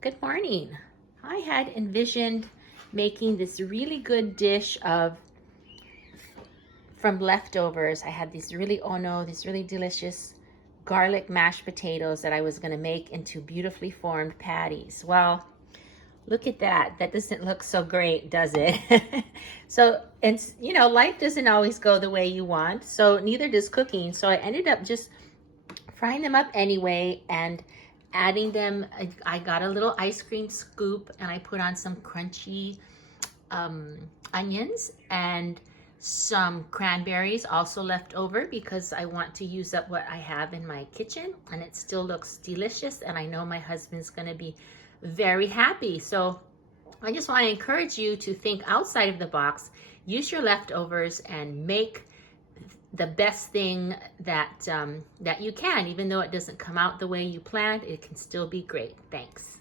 Good morning. I had envisioned making this really good dish from leftovers. I had these really delicious garlic mashed potatoes that I was going to make into beautifully formed patties. Well, look at that. That doesn't look so great, does it? So, and life doesn't always go the way you want. So neither does cooking. So I ended up just frying them up anyway and adding them. I got a little ice cream scoop and I put on some crunchy onions and some cranberries also left over because I want to use up what I have in my kitchen, and it still looks delicious, and I know my husband's going to be very happy. So I just want to encourage you to think outside of the box, use your leftovers and make the best thing that you can. Even though it doesn't come out the way you planned, it can still be great. Thanks.